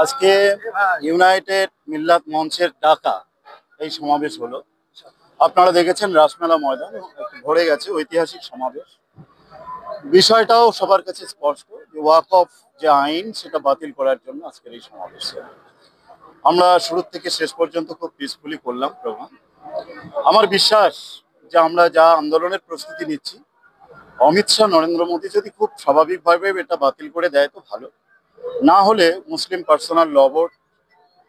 আজকে ইউনাইটেড মিল্লাত মঞ্চের ডাকা এই সমাবেশ হলো। আপনারা দেখেছেন রাসমেলা ময়দান ভরে গেছে, ঐতিহাসিক সমাবেশ। বিষয়টাও সবার কাছে স্পষ্ট যে ওয়াকফ যে আইন সেটা বাতিল করার জন্য আজকের এই সমাবেশ। আমরা শুরু থেকে শেষ পর্যন্ত খুব পিসফুলি করলাম প্রোগ্রাম। আমার বিশ্বাস যে আমরা যা আন্দোলনের প্রস্তুতি নিচ্ছি, অমিত শাহ নরেন্দ্র মোদী যদি খুব স্বাভাবিকভাবে এটা বাতিল করে দেয় তো ভালো, না হলে Muslim personal law board,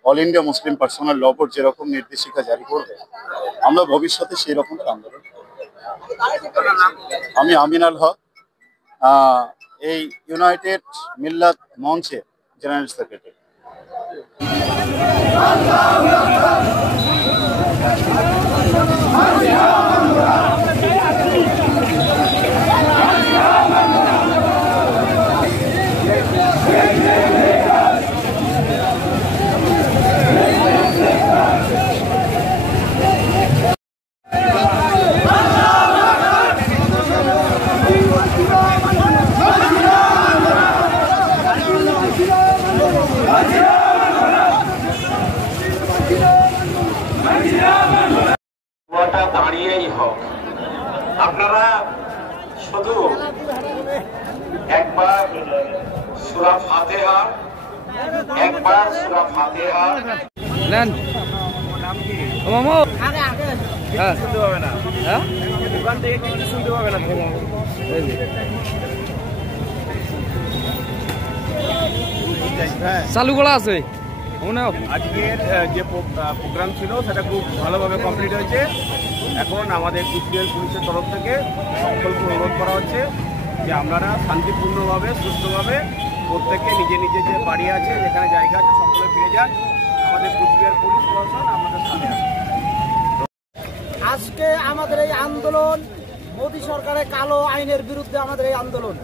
all India Muslim personal law board যেরকম নির্দেশিকা জারি করবে, আমরা ভবিষ্যতে সেই রকমের আন্দোলন। আমি আমিন আল হক, এই ইউনাইটেড মিল্লাত মঞ্চের জেনারেল সেক্রেটারি। দাঁড়িয়েই হোক, আপনারা শুধু একবার সূরা ফাতিহা নেন। শুনতে পাবে না, দোকান থেকে কিছু শুনতে পাবে না। চালু করা আছে। আজকের যে প্রোগ্রাম ছিল সেটা খুব ভালোভাবে কমপ্লিট হয়েছে। এখন আমাদের কুচবিহার পুলিশের তরফ থেকে সকলকে অনুরোধ করা হচ্ছে যে আপনারা শান্তিপূর্ণভাবে সুস্থভাবে প্রত্যেকে নিজে নিজে যে বাড়ি আছে, যেখানে জায়গা আছে, সকলে ফিরে যান। আমাদের কুচবিহার পুলিশ প্রশাসন আমাদের সাথে আছে। আজকে আমাদের এই আন্দোলন মোদী সরকারের কালো আইনের বিরুদ্ধে আমাদের এই আন্দোলন।